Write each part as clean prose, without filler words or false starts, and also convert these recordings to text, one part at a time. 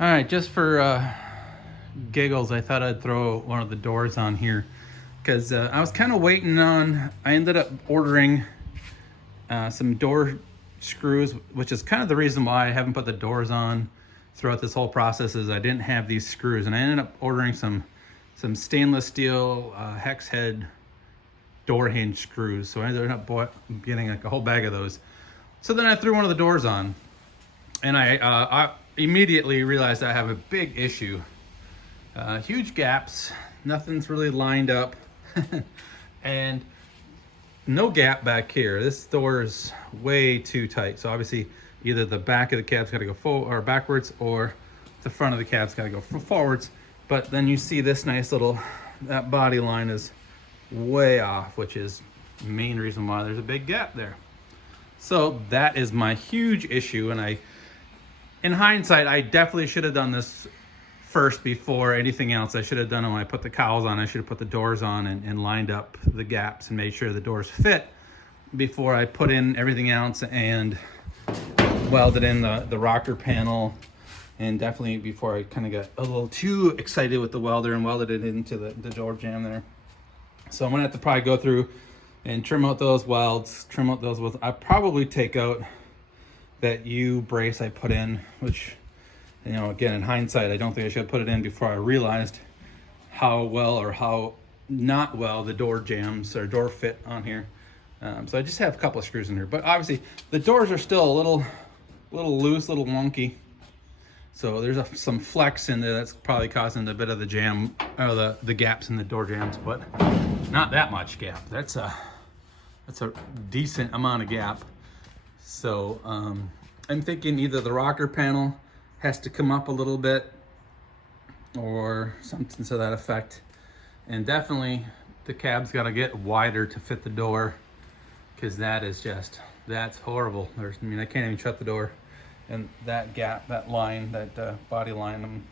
All right, just for giggles, I thought I'd throw one of the doors on here because I was kind of waiting on. I ended up ordering some door screws, which is kind of the reason why I haven't put the doors on throughout this whole process. Is I didn't have these screws, and I ended up ordering some stainless steel hex head door hinge screws. So I ended up getting like a whole bag of those. So then I threw one of the doors on, and I immediately realized I have a big issue. Huge gaps, nothing's really lined up, and no gap back here. This door is way too tight. So obviously either the back of the cab's got to go forward or backwards, or the front of the cab's got to go forwards. But then you see this nice little, that body line is way off, which is the main reason why there's a big gap there. So that is my huge issue, and in hindsight, I definitely should have done this first before anything else. I should have done it when I put the cowls on. I should have put the doors on and lined up the gaps and made sure the doors fit before I put in everything else and welded in the rocker panel, and definitely before I kind of got a little too excited with the welder and welded it into the door jamb there. So I'm gonna have to probably go through and trim out those welds, trim out those welds. I'll probably take out that U brace I put in, which, you know, again, in hindsight, I don't think I should have put it in before I realized how well or how not well the door jambs or door fit on here. So I just have a couple of screws in here, but obviously the doors are still a little loose, a little wonky. So there's some flex in there that's probably causing a bit of the jam, or the gaps in the door jambs, but not that much gap. That's a decent amount of gap. So I'm thinking either the rocker panel has to come up a little bit or something to that effect. And definitely the cab's got to get wider to fit the door, because that's horrible. I can't even shut the door. And that gap, that line, that body line, I'm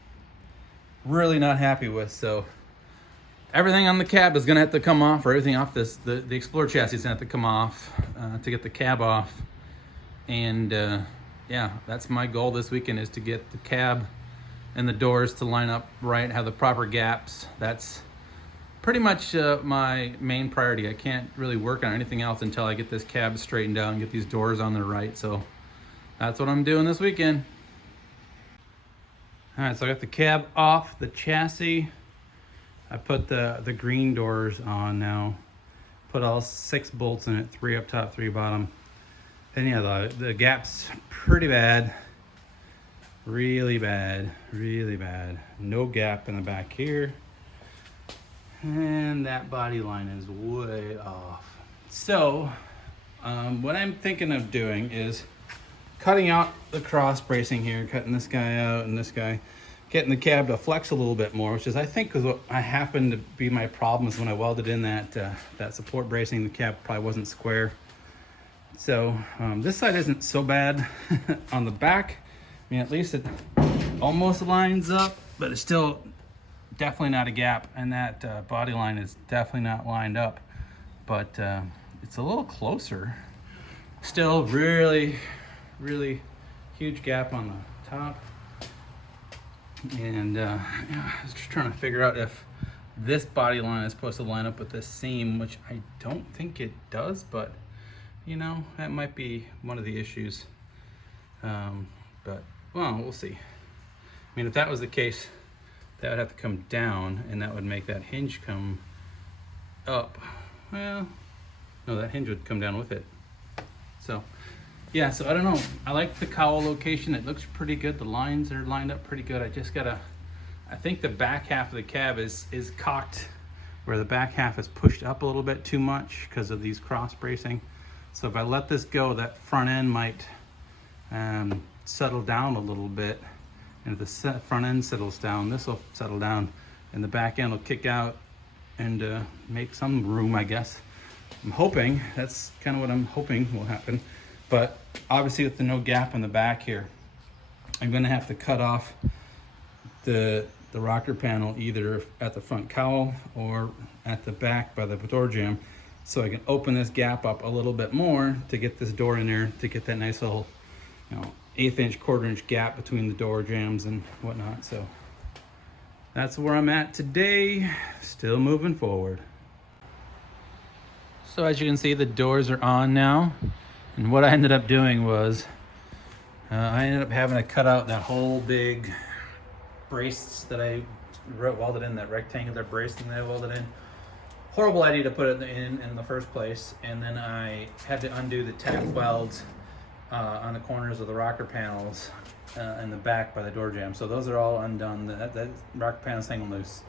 really not happy with. So everything on the cab is gonna have to come off, or everything off the Explorer chassis is gonna have to come off to get the cab off. And yeah, that's my goal this weekend, is to get the cab and the doors to line up right, have the proper gaps. That's pretty much my main priority. I can't really work on anything else until I get this cab straightened out and get these doors on the right. So that's what I'm doing this weekend. All right, so I got the cab off the chassis. I put the green doors on now. Put all 6 bolts in it, 3 up top, 3 bottom. And yeah, the gap's pretty bad. Really bad, really bad. No gap in the back here. And that body line is way off. So what I'm thinking of doing is cutting out the cross bracing here, cutting this guy out and this guy, getting the cab to flex a little bit more, which is, I think, is what I happened to be my problem, is when I welded in that support bracing, the cab probably wasn't square. So this side isn't so bad. On the back, I mean, at least it almost lines up, but it's still definitely not a gap, and that body line is definitely not lined up, but it's a little closer. Still really huge gap on the top. And yeah, I was just trying to figure out if this body line is supposed to line up with this seam, which I don't think it does, but you know, that might be one of the issues. But well, we'll see. I mean, if that was the case, that would have to come down, and that would make that hinge come up. Well, no, that hinge would come down with it. So yeah, so I don't know. I like the cowl location. It looks pretty good. The lines are lined up pretty good. I think the back half of the cab is cocked, where the back half is pushed up a little bit too much because of these cross bracing. So if I let this go, that front end might settle down a little bit. And if the front end settles down, this will settle down, and the back end will kick out and make some room, I guess. I'm hoping, that's kind of what I'm hoping will happen. But obviously with the no gap in the back here, I'm gonna have to cut off the rocker panel either at the front cowl or at the back by the door jamb, so I can open this gap up a little bit more to get this door in there, to get that nice little, you know, 1/8 inch, 1/4 inch gap between the door jambs and whatnot. So that's where I'm at today, still moving forward. So as you can see, the doors are on now. And what I ended up doing was, I ended up having to cut out that whole big brace that I welded in, that rectangular bracing that I welded in. Horrible idea to put it in the first place. And then I had to undo the tack welds on the corners of the rocker panels in the back by the door jamb. So those are all undone. That rocker panel's hanging loose.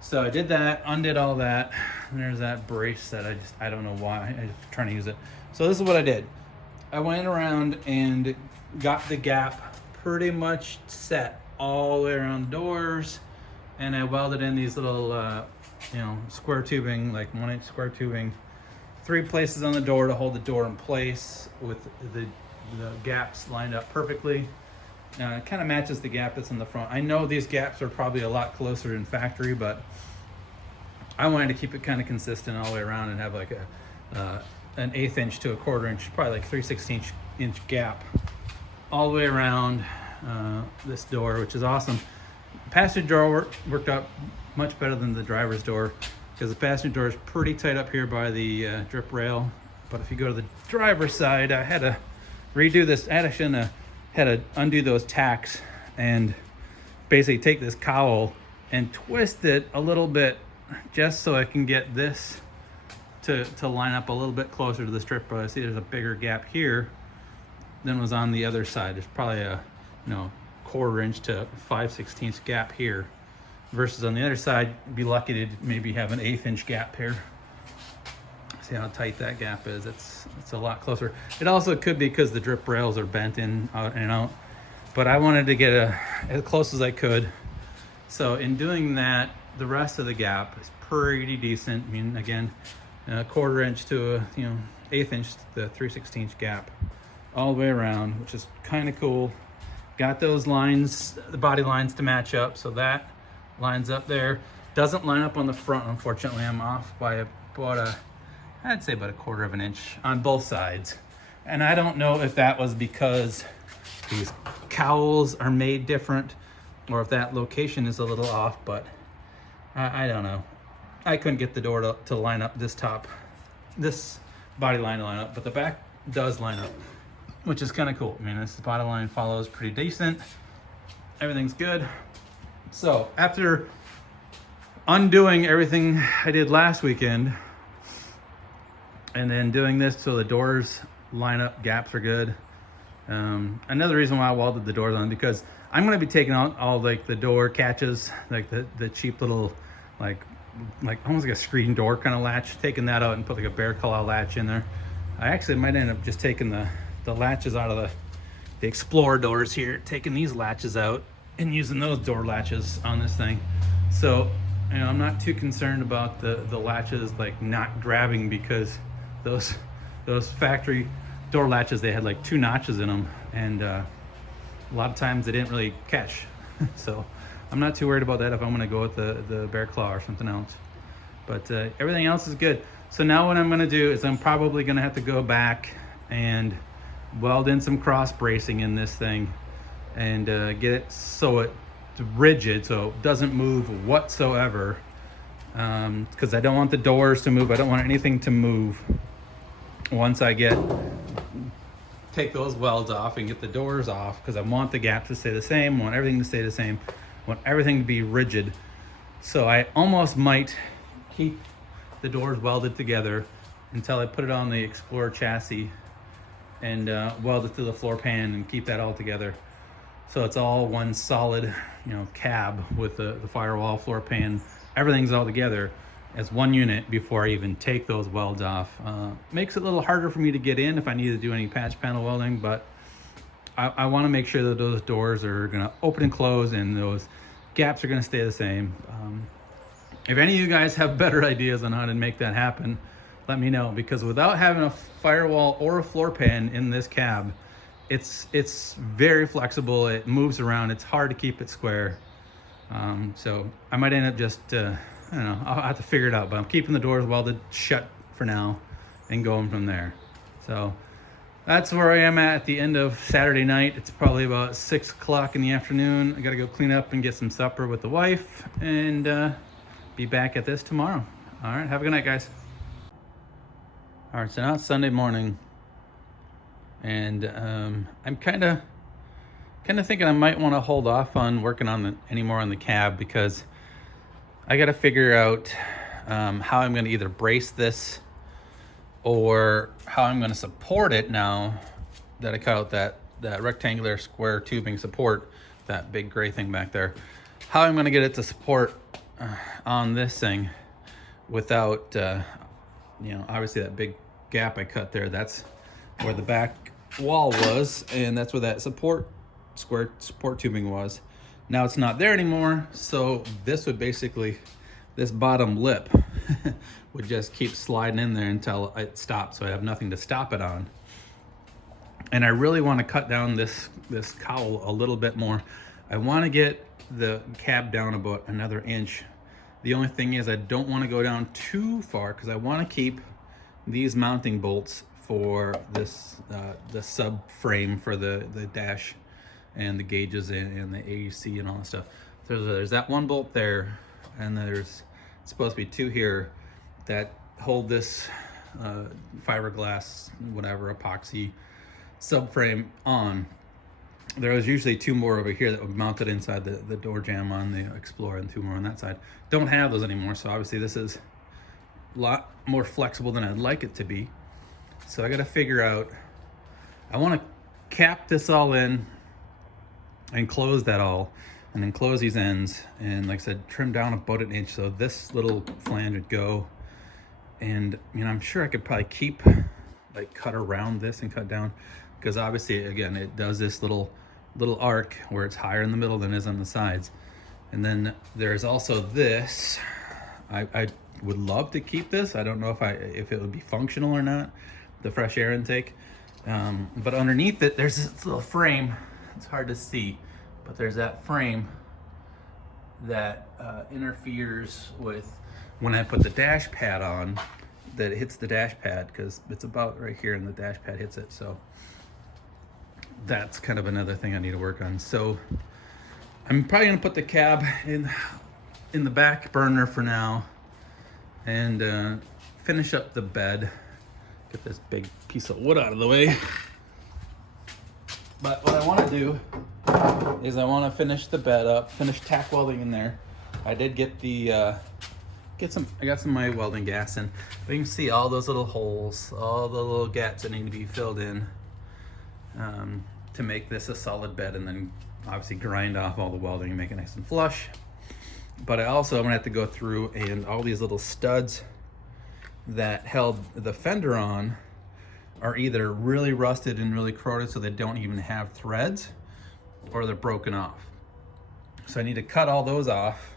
So I did that, undid all that, and there's that brace that I don't know why, I'm trying to use it. So this is what I did. I went around and got the gap pretty much set all the way around the doors, and I welded in these little, square tubing, like 1-inch square tubing, 3 places on the door to hold the door in place with the gaps lined up perfectly. It kind of matches the gap that's in the front. I know these gaps are probably a lot closer in factory, but I wanted to keep it kind of consistent all the way around and have like an 1/8 inch to a 1/4 inch, probably like 3/16 inch gap all the way around this door, which is awesome. Passenger door worked out much better than the driver's door, because the passenger door is pretty tight up here by the drip rail. But if you go to the driver's side, I had to redo this. I had to undo those tacks and basically take this cowl and twist it a little bit just so I can get this to line up a little bit closer to the strip rail. I see there's a bigger gap here than was on the other side. There's probably a 1/4 inch to 5/16 gap here, versus on the other side, be lucky to maybe have an 1/8 inch gap here. See how tight that gap is. It's a lot closer. It also could be because the drip rails are bent in out and out, but I wanted to get as close as I could. So in doing that, the rest of the gap is pretty decent. I mean, again, a 1/4 inch to a 1/8 inch to the 3/16 gap all the way around, which is kind of cool. Got those lines, the body lines, to match up, so that lines up there. Doesn't line up on the front, unfortunately. I'm off by I'd say about a 1/4 of an inch on both sides. And I don't know if that was because these cowls are made different or if that location is a little off, but I don't know. I couldn't get the door to line up this body line to line up, but the back does line up, which is kind of cool. I mean, this body line follows pretty decent. Everything's good. So after undoing everything I did last weekend, and then doing this so the doors line up, gaps are good. Another reason why I welded the doors on, because I'm going to be taking out all like the door catches, like the cheap little like almost like a screen door kind of latch, taking that out and put like a bear claw latch in there. I actually might end up just taking the latches out of the Explorer doors here, taking these latches out and using those door latches on this thing. So I'm not too concerned about the latches like not grabbing, because those factory door latches, they had like 2 notches in them, and a lot of times they didn't really catch. So I'm not too worried about that if I'm going to go with the bear claw or something else. But everything else is good. So now what I'm going to do is I'm probably going to have to go back and weld in some cross bracing in this thing and get it so it's rigid, so it doesn't move whatsoever, because I don't want the doors to move. I don't want anything to move once I take those welds off and get the doors off, because I want the gap to stay the same, I want everything to stay the same, I want everything to be rigid. So I almost might keep the doors welded together until I put it on the Explorer chassis and weld it to the floor pan and keep that all together. So it's all one solid, cab with the firewall, floor pan, everything's all together as one unit before I even take those welds off. Makes it a little harder for me to get in if I need to do any patch panel welding, but I want to make sure that those doors are going to open and close and those gaps are going to stay the same. If any of you guys have better ideas on how to make that happen, let me know, because without having a firewall or a floor pan in this cab, it's very flexible, it moves around, it's hard to keep it square. So I might end up just I don't know, I'll have to figure it out, but I'm keeping the doors welded shut for now and going from there. So that's where I am at the end of Saturday night. It's probably about 6 o'clock in the afternoon. I gotta go clean up and get some supper with the wife, and be back at this tomorrow. All right, have a good night, guys. All right, so now it's Sunday morning, and I'm kind of thinking I might want to hold off on working on any more on the cab, because I got to figure out how I'm going to either brace this or how I'm going to support it now that I cut out that rectangular square tubing support, that big gray thing back there. How I'm going to get it to support on this thing without, obviously that big gap I cut there, that's where the back wall was, and that's where that square support tubing was. Now it's not there anymore, so this would basically, this bottom lip would just keep sliding in there until it stops, so I have nothing to stop it on. And I really want to cut down this cowl a little bit more. I want to get the cab down about another inch. The only thing is I don't want to go down too far, because I want to keep these mounting bolts for this the subframe for the dash and the gauges and the AUC and all that stuff. There's that one bolt there, and there's supposed to be two here that hold this fiberglass, whatever, epoxy subframe on. There was usually two more over here that were mounted inside the door jamb on the Explorer, and two more on that side. Don't have those anymore, so obviously this is a lot more flexible than I'd like it to be. So I got to figure out, I want to cap this all in and close that all, and then close these ends, and like I said, trim down about an inch so this little flange would go. And I'm sure I could probably cut around this and cut down, because obviously again it does this little arc where it's higher in the middle than it is on the sides. And then there's also this, I would love to keep this. I don't know if it would be functional or not, the fresh air intake, but underneath it there's this little frame. It's hard to see, but there's that frame that interferes with when I put the dash pad on, that it hits the dash pad, because it's about right here and the dash pad hits it. So that's kind of another thing I need to work on. So I'm probably gonna put the cab in the back burner for now, and finish up the bed, get this big piece of wood out of the way. But what I want to do is I want to finish the bed up, finish tack welding in there. I did get I got some of my welding gas in, but you can see all those little holes, all the little gaps that need to be filled in to make this a solid bed, and then obviously grind off all the welding and make it nice and flush. But I'm gonna have to go through, and all these little studs that held the fender on are either really rusted and really corroded so they don't even have threads, or they're broken off. So I need to cut all those off.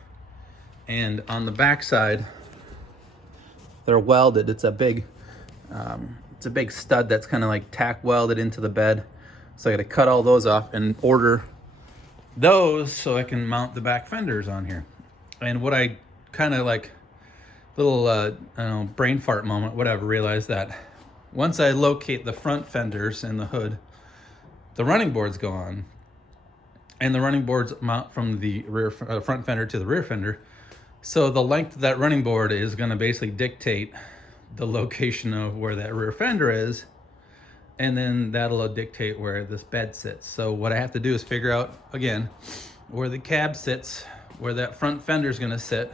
And on the back side, they're welded. It's a big stud that's kind of like tack welded into the bed. So I got to cut all those off and order those so I can mount the back fenders on here. And what I kind of like, little I don't know, brain fart moment, whatever, realized that once I locate the front fenders and the hood, the running boards go on, and the running boards mount from the front fender to the rear fender. So the length of that running board is going to basically dictate the location of where that rear fender is, and then that'll dictate where this bed sits. So what I have to do is figure out, again, where the cab sits, where that front fender is going to sit,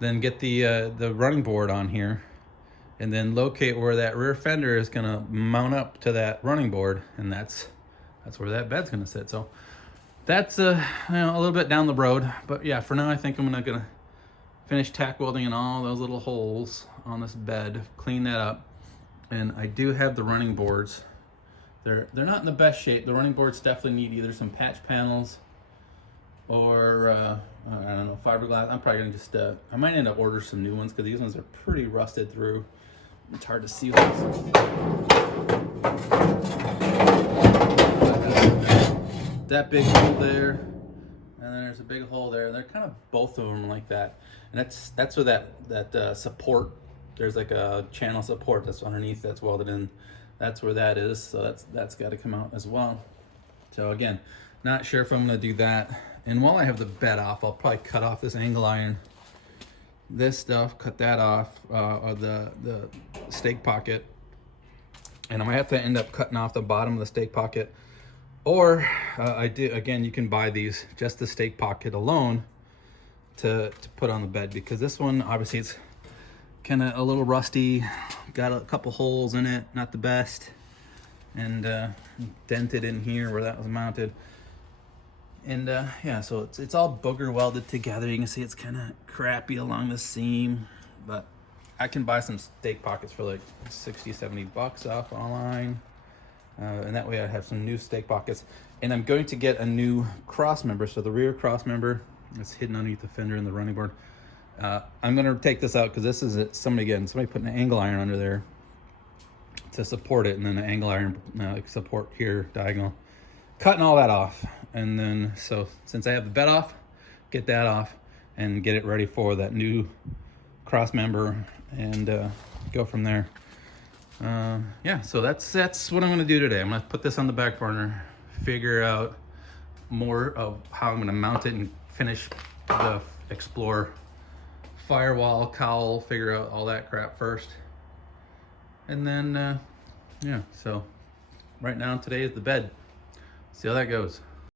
then get the running board on here, and then locate where that rear fender is going to mount up to that running board, and that's where that bed's going to sit. So that's a little bit down the road, but yeah, for now I think I'm gonna finish tack welding in all those little holes on this bed, clean that up. And I do have the running boards. They're not in the best shape. The running boards definitely need either some patch panels or I don't know, fiberglass. I'm probably gonna just I might end up order some new ones, because these ones are pretty rusted through. It's hard to see those. That big hole there, and then there's a big hole there. They're kind of both of them like that, and that's where that support. There's like a channel support that's underneath that's welded in that's where that is. So that's got to come out as well. So again, not sure if I'm gonna do that. And while I have the bed off, I'll probably cut off this angle iron, this stuff, cut that off, or the stake pocket. And I might have to end up cutting off the bottom of the stake pocket. Or again, you can buy these, just the stake pocket alone to put on the bed, because this one, obviously it's kind of a little rusty, got a couple holes in it, not the best, and dented in here where that was mounted. And yeah, so it's all booger welded together. You can see it's kind of crappy along the seam, but I can buy some stake pockets for like 60, 70 bucks off online. And that way I have some new stake pockets. And I'm going to get a new cross member. So the rear cross member is hidden underneath the fender and the running board. I'm gonna take this out because this is somebody putting an angle iron under there to support it, and then an angle iron support here, diagonal. Cutting all that off. And then, so since I have the bed off, get that off and get it ready for that new cross member, and go from there. Yeah, so that's what I'm gonna do today. I'm gonna put this on the back burner, figure out more of how I'm gonna mount it and finish the Explore firewall, cowl, figure out all that crap first. And then, yeah, so right now today is the bed. See how that goes.